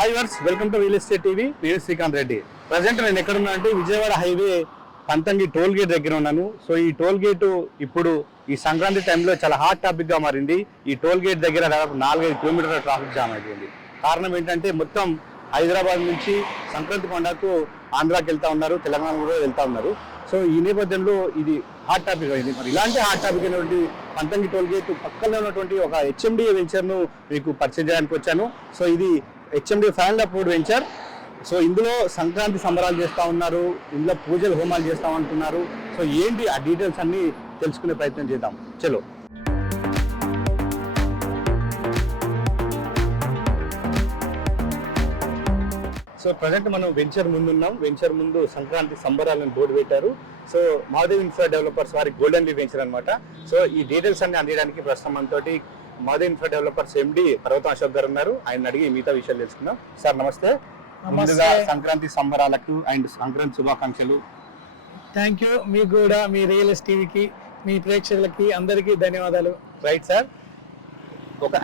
Hi వర్స్, welcome to real estate TV. నేను Srikanth Reddy. Present నేను ఎక్కడున్నా అంటే Vijayawada highway Panthangi toll gate దగ్గర ఉన్నాను. సో ఈ టోల్ గేట్ ఇప్పుడు ఈ సంక్రాంతి టైంలో చాలా హాట్ టాపిక్ గా మారింది. ఈ టోల్ గేట్ దగ్గర దాదాపు 4-5 కిలోమీటర్ల ట్రాఫిక్ జామ్ అయిపోయింది. కారణం ఏంటంటే మొత్తం హైదరాబాద్ నుంచి సంక్రాంతి పండుగకు ఆంధ్రాకి వెళ్తా ఉన్నారు, తెలంగాణ కూడా వెళ్తా ఉన్నారు. సో ఈ నేపథ్యంలో ఇది హాట్ టాపిక్ అయింది. మరి ఇలాంటి హాట్ టాపిక్ అయినటువంటి పంతంగి టోల్ గేట్ పక్కనే ఉన్నటువంటి ఒక హెచ్ఎండిఏ వెంచర్ను మీకు పరిచయం చేయడానికి వచ్చాను. సో ఇది HMDA family approved venture. So ఇందులో సంక్రాంతి సంబరాలు చేస్తూ ఉన్నారు, ఇందులో పూజలు హోమాలు చేస్తామంటున్నారు. సో ఏంటి ఆ డీటెయిల్స్ అన్ని తెలుసుకునే ప్రయత్నం చేద్దాం. చలో. సో ప్రజెంట్ మనం వెంచర్ ముందున్నాం. వెంచర్ ముందు సంక్రాంతి సంబరాలను బోర్డు పెట్టారు. సో మాధవ్ ఇన్ఫ్రా డెవలపర్స్ వారి గోల్డెన్ లీవ్ వెంచర్ అనమాట. సో ఈ డీటెయిల్స్ అన్ని అందించడానికి ప్రస్తుతం మనతోటి మాధవ్ ఇన్ఫ్రా డెవలపర్స్ ఎండి పర్వతం అశోక్ గారు ఉన్నారు. ఆయన అడిగి మిగతా విషయాలు తెలుసుకుందాం. సార్ నమస్తే. ముందుగా సంక్రాంతి సంబరాలకు అండ్ సంక్రాంతి శుభాకాంక్షలు. Thank you. మీకు కూడా మీ రియల్ ఎస్టేట్ టీవీకి మీ ప్రేక్షకులకి అందరికీ ధన్యవాదాలు. Right sir.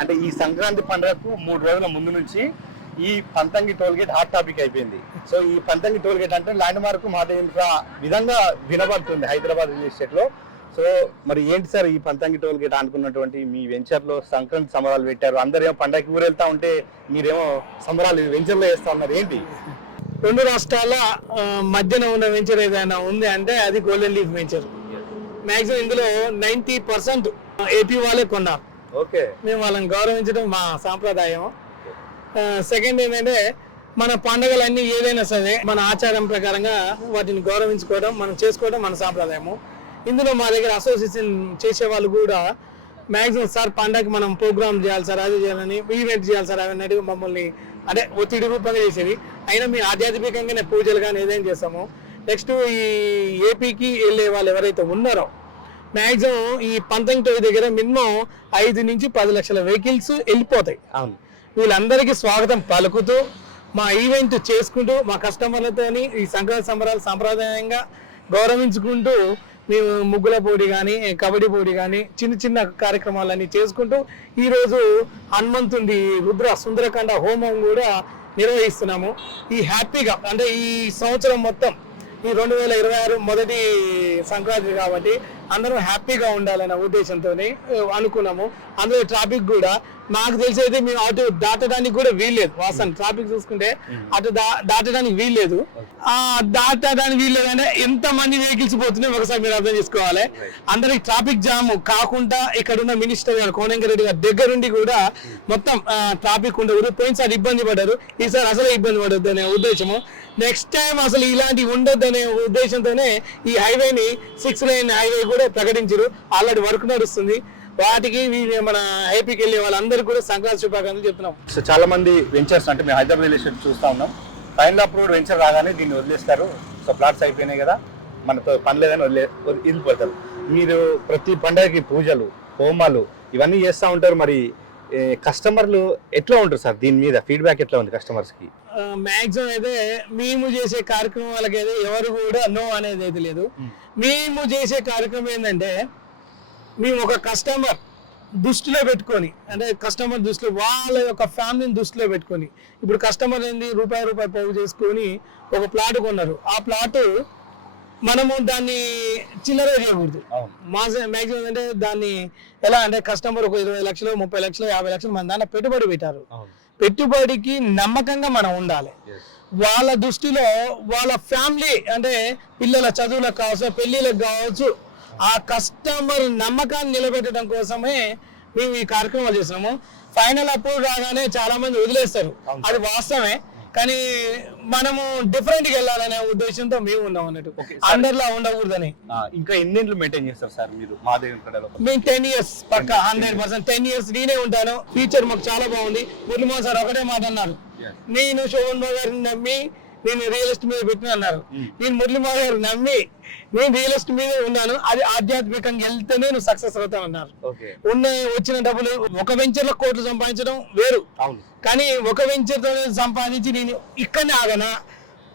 అంటే ఈ సంక్రాంతి పండుగకు 3 రోజుల ముందు నుంచి ఈ Panthangi toll gate hot topic అయిపోయింది. సో ఈ పంతంగి టోల్ గేట్ అంటే ల్యాండ్ మార్క్ మాధవ్ ఇన్ఫ్రా విధంగా వినబడుతుంది హైదరాబాద్ రియల్ ఎస్టేట్ లో. సో మరి ఏంటి సార్ ఈ పంతంగి టోల్ గేట్ అనుకున్నటువంటి మీ వెంచర్ లో సంక్రాంతి సంబరాలు పెట్టారు. అందరేమో పండగకి ఊరెళ్తా ఉంటే మీరేమో సంబరాలు వెంచర్ లో వేస్తా ఉన్నారు. ఏంటి? 2 రాష్ట్రాల మధ్యన ఉన్న వెంచర్ ఏదైనా ఉంది అంటే అది గోల్డెన్ లీఫ్ వెంచర్. మాక్సిమం ఇందులో 90% ఏపీ వాళ్ళే కొన్నారు. ఓకే, మేము వాళ్ళని గౌరవించడం మా సాంప్రదాయం. సెకండ్ ఏంటంటే మన పండుగలన్నీ ఏదైనా సరే మన ఆచారం ప్రకారంగా వాటిని గౌరవించుకోవడం, మనం చేసుకోవడం మన సాంప్రదాయము. ఇందులో మా దగ్గర అసోసియేషన్ చేసే వాళ్ళు కూడా మ్యాక్సిమం సార్ పండగకి మనం ప్రోగ్రామ్ చేయాలి సార్, అది చేయాలని, ఈవెంట్ చేయాలి సార్ అవన్నీ మమ్మల్ని అంటే ఒత్తిడి రూపంగా చేసేది. అయినా మేము ఆధ్యాత్మికంగానే పూజలు కానీ ఏదైనా చేస్తాము. నెక్స్ట్ ఈ ఏపీకి వెళ్ళే వాళ్ళు ఎవరైతే ఉన్నారో మ్యాక్సిమం ఈ పంతంగి టోల్ దగ్గర మినిమం 5 నుంచి 10 లక్షల వెహికల్స్ వెళ్ళిపోతాయి. అవును. వీళ్ళందరికీ స్వాగతం పలుకుతూ మా ఈవెంట్ చేసుకుంటూ మా కస్టమర్లతోని ఈ సంక్రాంతి సంబరాలు సాంప్రదాయంగా గౌరవించుకుంటూ మేము ముగ్గుల పోటీ కానీ కబడ్డీ పోటీ కానీ చిన్న చిన్న కార్యక్రమాలన్నీ చేసుకుంటూ ఈరోజు హనుమంతుడి రుద్ర సుందరకాండ హోమం కూడా నిర్వహిస్తున్నాము. ఈ హ్యాపీగా అంటే ఈ సంవత్సరం మొత్తం ఈ 2026 మొదటి సంక్రాంతి కాబట్టి అందరూ హ్యాపీగా ఉండాలనే ఉద్దేశంతో అనుకున్నాము. అందులో ట్రాఫిక్ కూడా నాకు తెలిసి అయితే మేము అటు దాటడానికి కూడా వీల్లేదు. వాస్తవం ట్రాఫిక్ చూసుకుంటే అటు దాటడానికి వీల్లేదు. దాటడానికి వీల్లేదు అంటే ఎంత మంది వెహికల్స్ పోతున్నాయి ఒకసారి మీరు అర్థం చేసుకోవాలి. అందరికి ట్రాఫిక్ జామ్ కాకుండా ఇక్కడ ఉన్న మినిస్టర్ గారు కోనంగిరెడ్డి గారి దగ్గరుండి కూడా మొత్తం ట్రాఫిక్ ఉండకూడదు. పోయినసారి ఇబ్బంది పడ్డారు, ఈసారి అసలు ఇబ్బంది పడద్దు అనే ఉద్దేశము. నెక్స్ట్ టైం అసలు ఇలాంటివి ఉండొద్దు అనే ఉద్దేశంతోనే ఈ హైవేని 6 లైన్ హైవే కూడా ప్రకటించారు. ఆల్రెడీ వర్క్ నడుస్తుంది. వాటికి మన ఏపీకి వెళ్ళే వాళ్ళందరూ కూడా సంక్రాంతి శుభాకాంక్షలు చెప్తున్నాం. సో చాలా మంది వెంచర్స్ అంటే మేము హైదరాబాద్ రియల్ ఎస్టేట్ చూస్తూ ఉన్నాం, ఫైనల్ అప్రూవ్డ్ వెంచర్ రాగానే దీన్ని వదిలేస్తారు. సో ప్లాట్స్ అయిపోయినాయి కదా, మనతో పని లేదని వెళ్ళిపోతారు. మీరు ప్రతి పండుగకి పూజలు హోమాలు ఇవన్నీ చేస్తూ ఉంటారు. మరి కస్టమర్లు ఎట్లా ఉంటారు సార్? దీని మీద ఫీడ్బ్యాక్ ఎట్లా ఉంది కస్టమర్స్ కి? మాక్సిమం అయితే మేము చేసే కార్యక్రమాలకి అయితే ఎవరు కూడా నో అనేది అయితే లేదు. మేము చేసే కార్యక్రమం ఏంటంటే మేము ఒక కస్టమర్ దృష్టిలో పెట్టుకొని, అంటే కస్టమర్ దృష్టిలో వాళ్ళ యొక్క ఫ్యామిలీని దృష్టిలో పెట్టుకొని, ఇప్పుడు కస్టమర్ ఏంది రూపాయి పోగు చేసుకొని ఒక ప్లాట్ కొన్నారు. ఆ ప్లాట్ మనము దాన్ని చిల్లర చేయకూడదు. మ్యాక్సిమం అంటే దాన్ని ఎలా అంటే కస్టమర్ ఒక 20 లక్షలు 30 లక్షలు 50 లక్షలు మన దాన్ని పెట్టుబడి పెట్టారు. పెట్టుబడికి నమ్మకంగా మనం ఉండాలి. వాళ్ళ దృష్టిలో వాళ్ళ ఫ్యామిలీ అంటే పిల్లల చదువులకు కావచ్చు, పెళ్లిళ్ళకి కావచ్చు, ఆ కస్టమర్ నమ్మకాన్ని నిలబెట్టడం కోసమే మేము ఈ కార్యక్రమాలు చేస్తున్నాము. ఫైనల్ అప్రూవ్ రాగానే చాలా మంది వదిలేస్తారు, అది వాస్తవమే. కానీ మనము డిఫరెంట్ గా వెళ్ళాలనే ఉద్దేశంతో మేము ఉన్నాం అన్నట్టు, అందరిలా ఉండకూడదని. ఇంకా ఎన్నేళ్ళు మెయింటైన్ చేస్తారు సార్ మీరు మాధవ్ ఇన్ఫ్రా? మేము 10 years పక్క 100%. 10 years నేనే ఉంటాను. ఫ్యూచర్ మాకు చాలా బాగుంది. మురళీమోహన్ సార్ ఒకటే మాట అన్నారు, నేను శోభన్ బాబు గారిని నమ్మి నేను రియల్ ఎస్టేట్ మీద పెట్టిన అన్నారు. నేను మురళీమోహన్ గారు నమ్మి నేను రియల్ ఎస్టేట్ మీదే ఉన్నాను. అది ఆధ్యాత్మికంగా వెళ్తేనే నువ్వు సక్సెస్ అవుతావు అన్నారు. వచ్చిన డబ్బులు ఒక వెంచర్ లో కోట్లు సంపాదించడం వేరు, కానీ ఒక వెంచర్ తో సంపాదించి నేను ఇక్కడనే ఆగనా,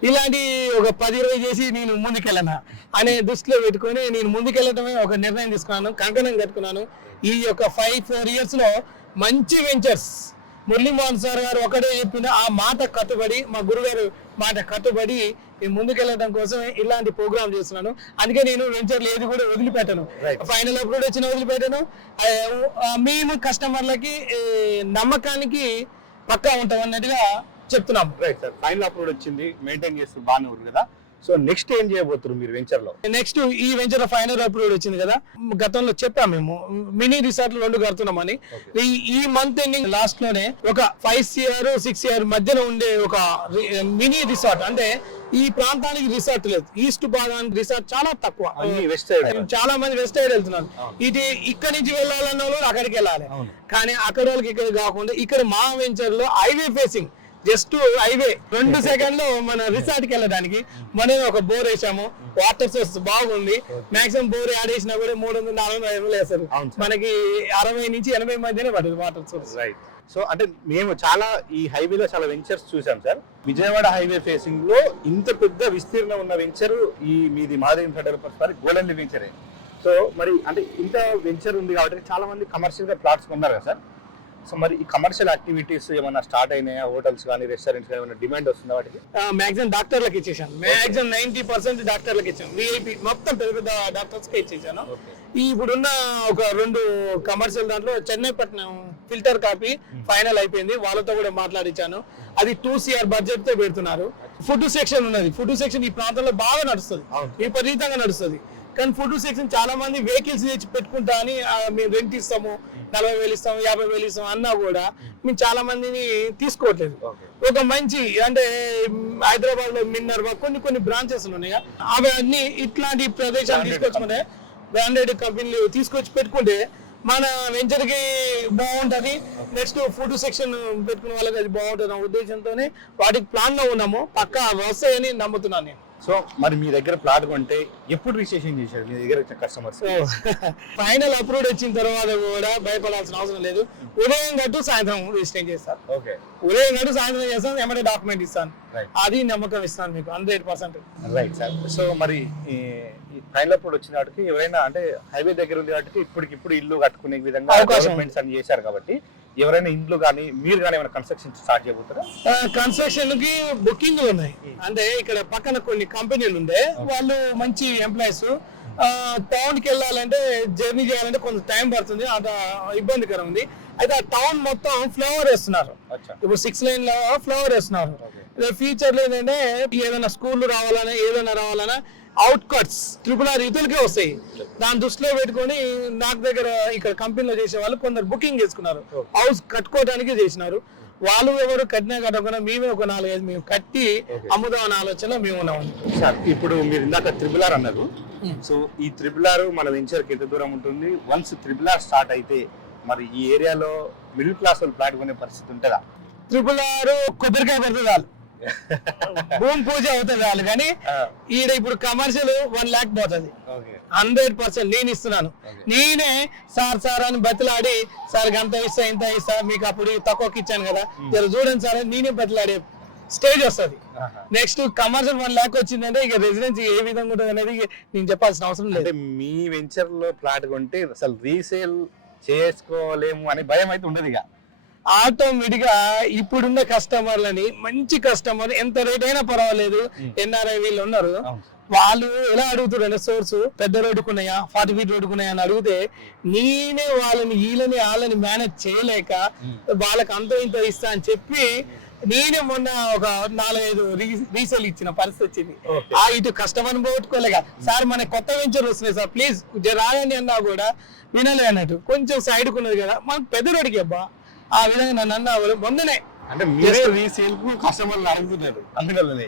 ఇలాంటి ఒక 10-20 చేసి నేను ముందుకెళ్ళనా అనే దృష్టిలో పెట్టుకొని నేను ముందుకెళ్ళటమే ఒక నిర్ణయం తీసుకున్నాను, కంకణం కట్టుకున్నాను. ఈ యొక్క 5-4 years లో మంచి వెంచర్స్ మురళీమోహన్ సార్ గారు ఒకటే చెప్పిన ఆ మాట కట్టుబడి, మా గురుగారు మాట కట్టుబడి నేను ముందుకెళ్ళడం కోసమే ఇలాంటి ప్రోగ్రామ్ చేస్తున్నాను. అందుకే నేను వెంచర్లు ఏది కూడా వదిలిపెట్టాను. ఫైనల్ అప్లోడ్ వచ్చిన వదిలిపెట్టాను. మేము కస్టమర్లకి నమ్మకానికి పక్కా ఉంటాం అన్నట్టుగా చెప్తున్నాం. రైట్ సార్, ఫైనల్ అప్లోడ్ వచ్చింది, మెయింటైన్ చేస్తూ బాగానే ఉంది కదా. సో నెక్స్ట్ ఏం చేయబోతున్నారు మీరు వెంచర్ లో? నెక్స్ట్ ఈ వెంచర్ ఫైనల్ అప్లోడ్ వచ్చింది కదా, గతంలో చెప్పాం మేము మినీ రిసార్ట్లు 2 కడుతున్నామని. ఈ మంత్ ఎండింగ్ లాస్ట్ లోనే ఒక 5 CR 6 CR మధ్యలో ఉండే ఒక మినీ రిసార్ట్, అంటే ఈ ప్రాంతానికి రిసార్ట్ లేదు, ఈస్ట్ భాగానికి రిసార్ట్ చాలా తక్కువ. వెస్ట్ సైడ్ చాలా మంది వెస్ట్ సైడ్ వెళ్తున్నారు. ఇది ఇక్కడ నుంచి వెళ్ళాలన్న వాళ్ళు అక్కడికి వెళ్ళాలి, కానీ అక్కడ వాళ్ళకి ఇక్కడ కాకుండా ఇక్కడ మా వెంచర్ లో హైవే ఫేసింగ్, జస్ట్ హైవే 2 సెకండ్లో మన రిసార్ట్ కి వెళ్ళడానికి మనం ఒక బోర్ వేసాము. వాటర్ సోర్స్ బాగుంది. మాక్సిమం బోర్ యాడ్ చేసినా కూడా 300-400 వేస్తారు. మనకి 60 నుంచి 80 మధ్యనే పడుతుంది వాటర్ సోర్స్. రైట్. సో అంటే మేము చాలా ఈ హైవేలో చాలా వెంచర్స్ చూసాం సార్. విజయవాడ హైవే ఫేసింగ్ లో ఇంత పెద్ద విస్తీర్ణం ఉన్న వెంచర్ ఈ మీది మాదేవి ఫెడరల్ గోల్డెన్ వెంచరే. సో మరి అంటే ఇంత వెంచర్ ఉంది కాబట్టి చాలా మంది కమర్షియల్ గా ప్లాట్స్ కొన్నారు కదా సార్. సో మరి ఈ కమర్షియల్ యాక్టివిటీస్ ఏమైనా స్టార్ట్ అయినాయా? హోటల్స్ కానీ రెస్టారెంట్స్ ఏమైనా డిమాండ్ వస్తుందా వాటికి? మాక్సిమం డాక్టర్లకు ఇచ్చేసాను. మాక్సిమం 90% డాక్టర్లకు ఇచ్చాను. విఐపి మొత్తం పెద్ద పెద్ద డాక్టర్స్ కి ఇచ్చేసాను. ఇప్పుడున్న ఒక 2 కమర్షియల్ దాంట్లో చెన్నైపట్నం ఫిల్టర్ కాపీ ఫైనల్ అయిపోయింది, వాళ్ళతో కూడా మాట్లాడించాను. అది 2 CR బడ్జెట్ తో పెడుతున్నారు. ఫుడ్ సెక్షన్ ఉన్నది. ఫుడ్ సెక్షన్ ఈ ప్రాంతంలో బాగా నడుస్తుంది, విపరీతంగా నడుస్తుంది. కానీ ఫుడ్ సెక్షన్ చాలా మంది వెహికల్స్ తెచ్చి పెట్టుకుంటా అని మేము రెంట్ ఇస్తాము, 40,000 ఇస్తాము, 50,000 ఇస్తాము అన్నా కూడా మేము చాలా మందిని తీసుకోవట్లేదు. ఒక మంచి అంటే హైదరాబాద్ లో మిన్నర్వా కొన్ని బ్రాంచెస్ ఉన్నాయి, అవి అన్ని ఇట్లాంటి ప్రదేశాలు తీసుకొచ్చుకుంటే బ్రాండెడ్ కంపెనీలు తీసుకొచ్చి పెట్టుకుంటే మన వెంచర్ కి బాగుంటది. నెక్స్ట్ ఫుడ్ సెక్షన్ పెట్టుకునే వాళ్ళకి అది బాగుంటుంది అనే ఉద్దేశంతోనే వాటికి ప్లాన్ లో ఉన్నాము. పక్కా వస్తాయని నమ్ముతున్నాను నేను. సో మరి మీ దగ్గర ప్లాట్ కొంటే ఎప్పుడు రిజిస్ట్రేషన్ చేశారు మీ దగ్గర కస్టమర్స్? ఫైనల్ అప్రూవ్ వచ్చిన తర్వాత కూడా భయపడాల్సిన అవసరం లేదు. ఉదయం గట్టు సాయంత్రం రిజిస్ట్రేషన్ చేస్తాను. ఓకే, ఉదయం గట్టు సాయంత్రం చేస్తాను, ఏమంటే డాక్యుమెంట్ ఇస్తాను. అది నమ్మకం ఇస్తాను మీకు 100%. Right sir. సో మరి ఫైనల్ అప్రూవ్ వచ్చిన వాటికి ఎవరైనా అంటే హైవే దగ్గర ఉంది వాటికి ఇప్పటికిప్పుడు ఇల్లు కట్టుకునే విధంగా డెవలప్మెంట్స్ అన్ని చేశారు కాబట్టి ఎవరైనా ఇంట్లో కానీ మీరు కానీ ఏమైనా కన్స్ట్రక్షన్ స్టార్ట్ చేయబోతారా? కన్స్ట్రక్షన్ కి బుకింగ్ ఉన్నాయి. అంటే ఇక్కడ పక్కన కొన్ని కంపెనీలు ఉండే వాళ్ళు మంచి ఎంప్లాయీస్. టౌన్ కి వెళ్ళాలంటే జర్నీ చేయాలంటే కొంత టైం పడుతుంది, అంత ఇబ్బందికరం ఉంది. అయితే ఆ టౌన్ మొత్తం ఫ్లవర్ వేస్తున్నారు. ఇప్పుడు 6 లైన్ లో ఫ్లవర్ వేస్తున్నారు. ఫ్యూచర్ లో ఏంటంటే ఏదైనా స్కూల్ రావాలన్నా ఏదైనా రావాలన్నా అవుట్ కట్స్ RRR యూతులకే వస్తాయి. దాని దృష్టిలో పెట్టుకొని నాకు దగ్గర ఇక్కడ కంపెనీలో చేసే వాళ్ళు కొందరు బుకింగ్ చేసుకున్నారు, హౌస్ కట్టుకోవడానికి చేసినారు. వాళ్ళు ఎవరు కట్టినా కట్టకుండా మేమే ఒక 4-5 మేము కట్టి అమ్ముదాం అనే ఆలోచన మేము ఉన్నాము. సార్ ఇప్పుడు మీరు ఇందాక RRR అన్నారు. సో ఈ RRR మన వెంచర్ కి ఎంత దూరం ఉంటుంది? వన్స్ RRR స్టార్ట్ అయితే మరి ఈ ఏరియాలో మిడిల్ క్లాస్ వాళ్ళు ప్లాట్ కొనే పరిస్థితి ఉంటుందా? RRR కొబ్బరికాయ పడుతుంది వాళ్ళు, భూమి పూజ అవుతుంది వాళ్ళు. కానీ ఈడ ఇప్పుడు కమర్షియల్ 1 lakh పోతుంది. 100% నేను ఇస్తున్నాను. నేనే సార్ అని బతిలాడి, సార్ ఇంత ఇస్తా మీకు అప్పుడు తక్కువకి ఇచ్చాను కదా జర చూడండి సార్, నేనే బతిలాడే స్టేజ్ వస్తుంది. నెక్స్ట్ కమర్షియల్ 1 lakh వచ్చిందంటే ఇక రెసిడెన్సీ ఏ విధంగా ఉంటుంది అనేది నేను చెప్పాల్సిన అవసరం లేదు. మీ వెంచర్ లో ప్లాట్ కొంటే అసలు రీసేల్ చేసుకోలేము అనే భయం అయితే ఉండదు. ఇక ఆటోమేటిక్ గా ఇప్పుడున్న కస్టమర్లని మంచి కస్టమర్ ఎంత రేట్ అయినా పర్వాలేదు, NRI వీళ్ళు ఉన్నారు, వాళ్ళు ఎలా అడుగుతారు సోర్స్ పెద్ద రోడ్డుకున్నాయా 40 feet రోడ్డుకున్నాయా అని అడిగితే నేనే వాళ్ళని మేనేజ్ చేయలేక వాళ్ళకి అంత ఇంత ఇస్తా అని చెప్పి నేనే మొన్న ఒక 4-5 రీసేల్ ఇచ్చిన పరిస్థితి వచ్చింది. ఇటు కస్టమర్ పోగొట్టుకోలేక సార్ మన కొత్త వెంచర్ వస్తున్నాయి సార్ ప్లీజ్ రాయండి అన్నా కూడా వినలే అన్నట్టు. కొంచెం సైడ్కు ఉన్నది కదా మనకు పెద్ద రోడ్డుకి అబ్బా ఆ విధంగా నన్ను అన్నా మొన్ననే అంటే రీసేల్ కు కస్టమర్లు అడుగుతున్నారు. అందువల్లనే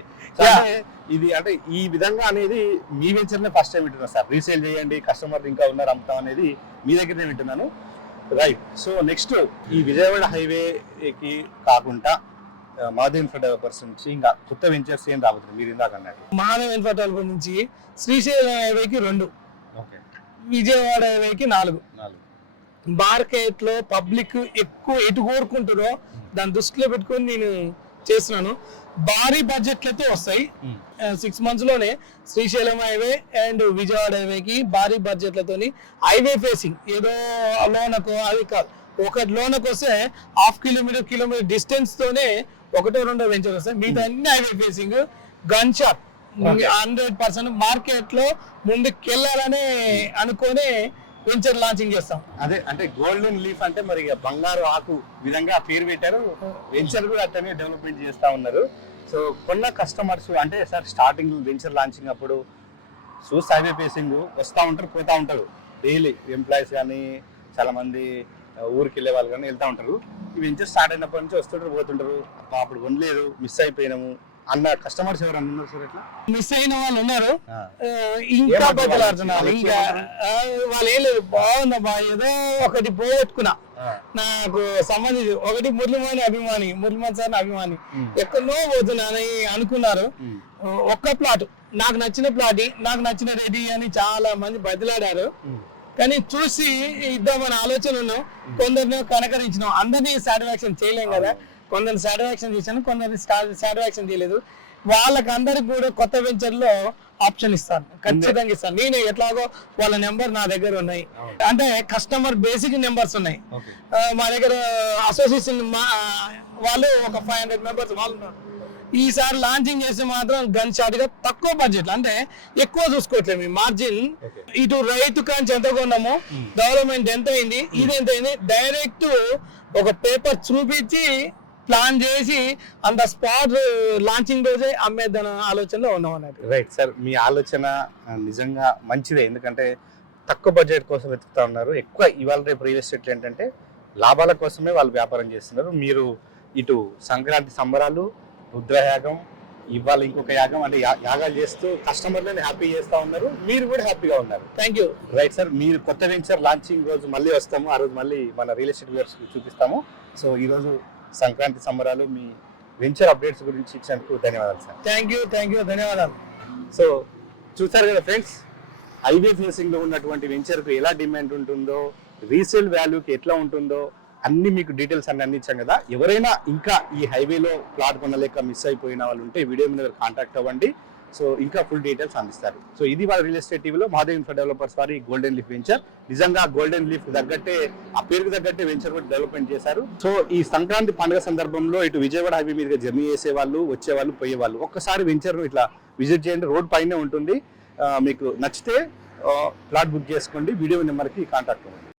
ఇది అంటే ఈ విధంగా అనేది మీ వెంచర్ నే ఫస్ట్ టైం వింటున్నా సార్. రీసేల్ చేయండి, కస్టమర్ ఇంకా ఉన్నారు అమ్ముతాం అనేది మీ దగ్గరనే వింటున్నాను. రైట్. సో నెక్స్ట్ ఈ విజయవాడ హైవేకి కాకుండా మాధవ్ డెవలపర్స్ నుంచి ఇంకా కొత్త వెంచర్స్ ఏం రాబోతుంది మీరు ఇందాక అన్నారు? మాధవ్ డెవలపర్ నుంచి శ్రీశైలం హైవేకి 2, విజయవాడ హైవేకి 4. మార్కెట్ లో పబ్లిక్ ఎక్కువ ఎటు కోరుకుంటారో దాన్ని దృష్టిలో పెట్టుకొని నేను చేస్తున్నాను. భారీ బడ్జెట్లతో వస్తాయి. 6 months లోనే శ్రీశైలం హైవే అండ్ విజయవాడ హైవేకి భారీ బడ్జెట్లతోని హైవే ఫేసింగ్, ఏదో లోనకు అది కాదు, ఒక లోనకి వస్తే 1/2 కిలోమీటర్ డిస్టెన్స్ తోనే ఒకటో రెండో వెంచర్ వస్తాయి. మిగతా అన్ని highway facing gun shop 100% market లో ముందుకెళ్ళాలని అనుకొని వెంచర్ లాంచింగ్ చేస్తాం. అదే అంటే గోల్డెన్ లీఫ్ అంటే మరి ఇక బంగారు ఆకు విధంగా పేరు పెట్టారు. వెంచర్ కూడా అట్లనే డెవలప్మెంట్ చేస్తా ఉన్నారు. సో కొన్న కస్టమర్స్ అంటే సార్ స్టార్టింగ్ వెంచర్ లాంచింగ్ అప్పుడు చూస్తే హైవే ఫేసింగ్ వస్తూ ఉంటారు, పోతా ఉంటారు. డైలీ ఎంప్లాయీస్ కానీ చాలా మంది ఊరికి వెళ్ళే వాళ్ళు కానీ వెళ్తూ ఉంటారు. ఈ వెంచర్ స్టార్ట్ అయినప్పటి నుంచి వస్తుంటారు, పోతుంటారు. అప్పుడు కొనలేదు, మిస్ అయిపోయినాము అన్న కస్టమర్స్ ఎవరన్నా ఉన్నారు సార్? ఇట్లా మిస్ అయిన వాళ్ళు ఉన్నారు, ఇంకా బదులాడుతున్నారు. ఇంకా వాళ్ళు ఏం లేదు, బాగుందబ్బా ఏదో ఒకటి పోగొట్టుకున్నా. నాకు సంబంధించి ఒకటి మురళీమోహన్ సార్ అభిమాని ఎక్కడో పోతున్నానని అనుకున్నారు. ఒక్క ప్లాట్ నాకు నచ్చిన ప్లాట్, నాకు నచ్చిన రెడీ అని చాలా మంది బదిలాడారు. కానీ చూసి ఇద్దామని ఆలోచన ఉన్నాం. కొందరిని కనకరించినాం. అందరినీ సాటిస్ఫాక్షన్ చేయలేం కదా. కొందరిని సాటిస్ఫాక్షన్ చేశాను, కొందరిని సాటిస్ఫాక్షన్ చేయలేదు. వాళ్ళకందరికి కూడా కొత్త వెంచర్ లో ఆప్షన్ ఇస్తాను, ఖచ్చితంగా ఇస్తాను. నేను ఎట్లాగో వాళ్ళ నెంబర్ నా దగ్గర ఉన్నాయి. అంటే కస్టమర్ బేసిక్ నెంబర్స్ ఉన్నాయి మా దగ్గర. అసోసియేషన్ వాళ్ళు ఒక 500 మెంబర్స్ వాళ్ళు ఉన్నారు. ఈసారి లాంచింగ్ చేస్తే మాత్రం గన్ షాట్ గా తక్కువ బడ్జెట్, అంటే ఎక్కువ చూసుకోవట్లేదు. మీ మార్జిన్ ఇటు రైతు కాంచి ఎంత కొన్నాము, డెవలప్మెంట్ ఎంత అయింది, ఇది ఎంత అయింది, డైరెక్ట్ ఒక పేపర్ చూపించి ప్లాన్ చేసి అంత స్పాట్ లాంచింగ్ రోజే అమ్మేద్దాం ఆలోచనలో ఉన్నాం అన్నట్టు. రైట్ సార్, మీ ఆలోచన నిజంగా మంచిదే. ఎందుకంటే తక్కువ బడ్జెట్ కోసం వెతుకుతా ఉన్నారు. ఎక్కువ ఇవాళ రేపు రియల్ ఎస్టేట్ ఏంటంటే లాభాల కోసమే వాళ్ళు వ్యాపారం చేస్తున్నారు. మీరు ఇటు సంక్రాంతి సంబరాలు, రుద్రయాగం, ఇవాళ ఇంకొక యాగం అంటే యాగాలు చేస్తూ కస్టమర్లను హ్యాపీ చేస్తా ఉన్నారు. మీరు కూడా హ్యాపీగా ఉన్నారు. Thank you. రైట్ సార్, మీరు కొత్త వెంచర్ లాంచింగ్ రోజు మళ్ళీ వస్తాము. ఆ రోజు మళ్ళీ మన రియల్ ఎస్టేట్ వ్యూవర్స్ చూపిస్తాము. సో ఈ రోజు సంక్రాంతి సంబరాలు, మీ వెంచర్ అప్డేట్స్ గురించి ఇచ్చినందుకు ధన్యవాదాలు సార్. థ్యాంక్ యూ, ధన్యవాదాలు. సో చూసారు కదా ఫ్రెండ్స్, హైవే ఫేసింగ్ లో ఉన్నటువంటి వెంచర్ కు ఎలా డిమాండ్ ఉంటుందో, రీసేల్ వాల్యూకి ఎట్లా ఉంటుందో అన్ని మీకు డీటెయిల్స్ అన్ని అందించాం కదా. ఎవరైనా ఇంకా ఈ హైవేలో ప్లాట్ కొనలేక మిస్ అయిపోయిన వాళ్ళు ఉంటే వీడియో మీద కాంటాక్ట్ అవ్వండి. సో ఇంకా ఫుల్ డీటెయిల్స్ అందిస్తారు. సో ఇది వాళ్ళ రియల్ ఎస్టేట్ టీవీలో మహాదేవ్ ఇన్ఫ్రా డెవలపర్స్ వారి గోల్డెన్ లీఫ్ వెంచర్. నిజంగా గోల్డెన్ లీఫ్ తగ్గట్టే, ఆ పేరుకు తగ్గట్టే వెంచర్ కూడా డెవలప్మెంట్ చేశారు. సో ఈ సంక్రాంతి పండుగ సందర్భంలో ఇటు విజయవాడ హైవే మీదుగా జర్నీ చేసే వాళ్ళు, వచ్చేవాళ్ళు, పోయేవాళ్ళు ఒక్కసారి వెంచర్ ఇట్లా విజిట్ చేయండి. రోడ్ పైనే ఉంటుంది. మీకు నచ్చితే ప్లాట్ బుక్ చేసుకోండి. వీడియో నెంబర్కి కాంటాక్ట్ అవ్వండి.